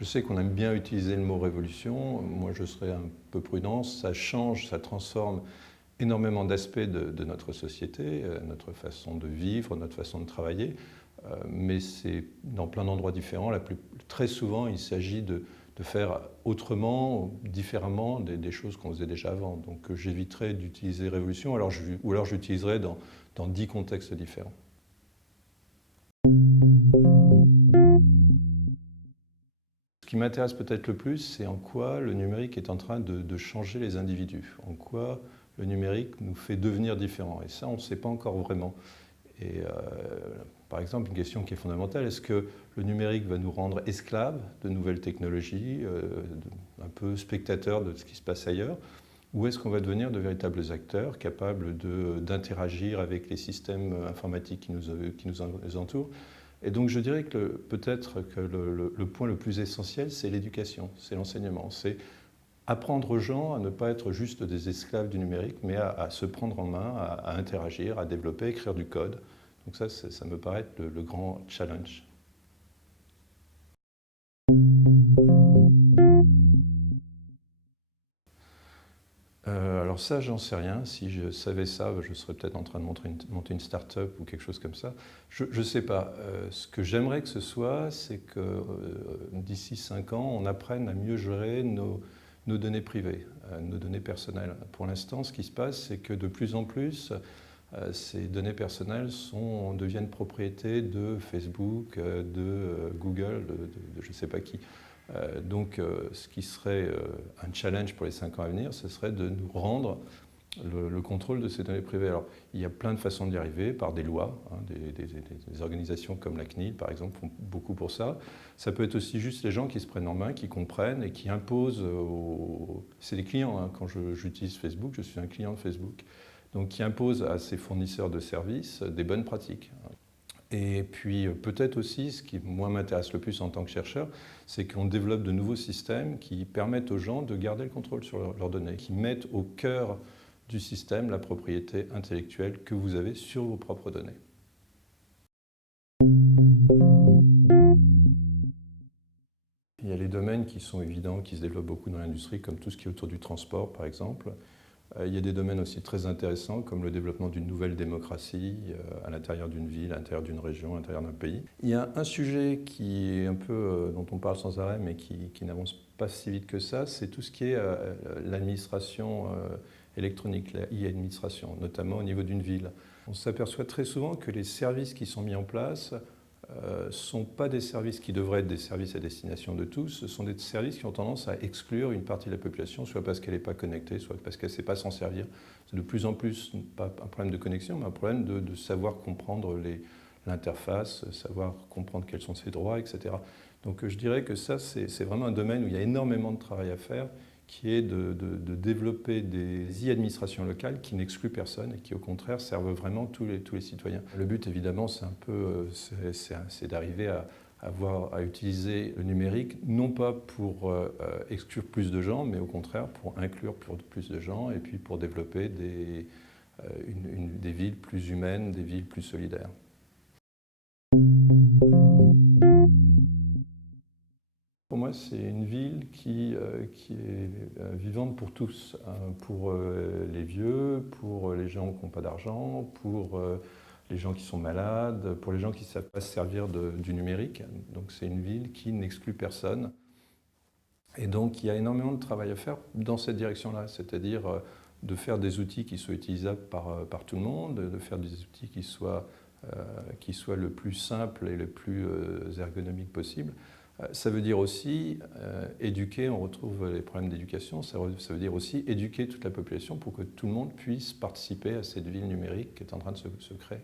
Je sais qu'on aime bien utiliser le mot révolution. Moi, je serais un peu prudent. Ça change, ça transforme énormément d'aspects de notre société, notre façon de vivre, notre façon de travailler. Mais c'est dans plein d'endroits différents. Très souvent, il s'agit de faire autrement, différemment des choses qu'on faisait déjà avant. Donc j'éviterai d'utiliser révolution, ou alors j'utiliserai dans 10 contextes différents. Ce qui m'intéresse peut-être le plus, c'est en quoi le numérique est en train de changer les individus, en quoi le numérique nous fait devenir différents. Et ça, on ne sait pas encore vraiment. Et par exemple, une question qui est fondamentale, est-ce que le numérique va nous rendre esclaves de nouvelles technologies, un peu spectateurs de ce qui se passe ailleurs, ou est-ce qu'on va devenir de véritables acteurs capables d'interagir avec les systèmes informatiques qui nous entourent? Et donc je dirais que peut-être que le point le plus essentiel, c'est l'éducation, c'est l'enseignement, c'est apprendre aux gens à ne pas être juste des esclaves du numérique, mais à se prendre en main, à interagir, à développer, écrire du code. Donc ça me paraît être le grand challenge. Alors ça, j'en sais rien. Si je savais ça, je serais peut-être en train de monter une start-up ou quelque chose comme ça. Je ne sais pas. Ce que j'aimerais que ce soit, c'est que d'ici 5 ans, on apprenne à mieux gérer nos données privées, nos données personnelles. Pour l'instant, ce qui se passe, c'est que de plus en plus, ces données personnelles deviennent propriété de Facebook, de Google, de je ne sais pas qui. Donc ce qui serait un challenge pour les 5 ans à venir, ce serait de nous rendre le contrôle de ces données privées. Alors il y a plein de façons d'y arriver, par des lois, hein, des organisations comme la CNIL par exemple font beaucoup pour ça. Ça peut être aussi juste les gens qui se prennent en main, qui comprennent et qui imposent c'est les clients, hein. Quand j'utilise Facebook, je suis un client de Facebook. Donc qui imposent à ces fournisseurs de services des bonnes pratiques. Et puis peut-être aussi, ce qui moi m'intéresse le plus en tant que chercheur, c'est qu'on développe de nouveaux systèmes qui permettent aux gens de garder le contrôle sur leurs données, qui mettent au cœur du système la propriété intellectuelle que vous avez sur vos propres données. Il y a les domaines qui sont évidents, qui se développent beaucoup dans l'industrie, comme tout ce qui est autour du transport par exemple. Il y a des domaines aussi très intéressants comme le développement d'une nouvelle démocratie à l'intérieur d'une ville, à l'intérieur d'une région, à l'intérieur d'un pays. Il y a un sujet qui est un peu, dont on parle sans arrêt mais qui n'avance pas si vite que ça, c'est tout ce qui est l'administration électronique, la e-administration, notamment au niveau d'une ville. On s'aperçoit très souvent que les services qui sont mis en place ne sont pas des services qui devraient être des services à destination de tous, ce sont des services qui ont tendance à exclure une partie de la population, soit parce qu'elle n'est pas connectée, soit parce qu'elle ne sait pas s'en servir. C'est de plus en plus pas un problème de connexion, mais un problème de savoir comprendre l'interface, savoir comprendre quels sont ses droits, etc. Donc je dirais que ça, c'est vraiment un domaine où il y a énormément de travail à faire, qui est de développer des e-administrations locales qui n'excluent personne et qui au contraire servent vraiment tous les citoyens. Le but évidemment c'est d'arriver à utiliser le numérique non pas pour exclure plus de gens mais au contraire pour inclure plus de gens et puis pour développer des villes plus humaines, des villes plus solidaires. Pour moi, c'est une ville qui est vivante pour tous, pour les vieux, pour les gens qui n'ont pas d'argent, pour les gens qui sont malades, pour les gens qui ne savent pas se servir du numérique. Donc c'est une ville qui n'exclut personne. Et donc il y a énormément de travail à faire dans cette direction-là, c'est-à-dire de faire des outils qui soient utilisables par tout le monde, de faire des outils qui soient le plus simples et le plus ergonomiques possible. Ça veut dire aussi éduquer, on retrouve les problèmes d'éducation, ça veut dire aussi éduquer toute la population pour que tout le monde puisse participer à cette ville numérique qui est en train de se créer.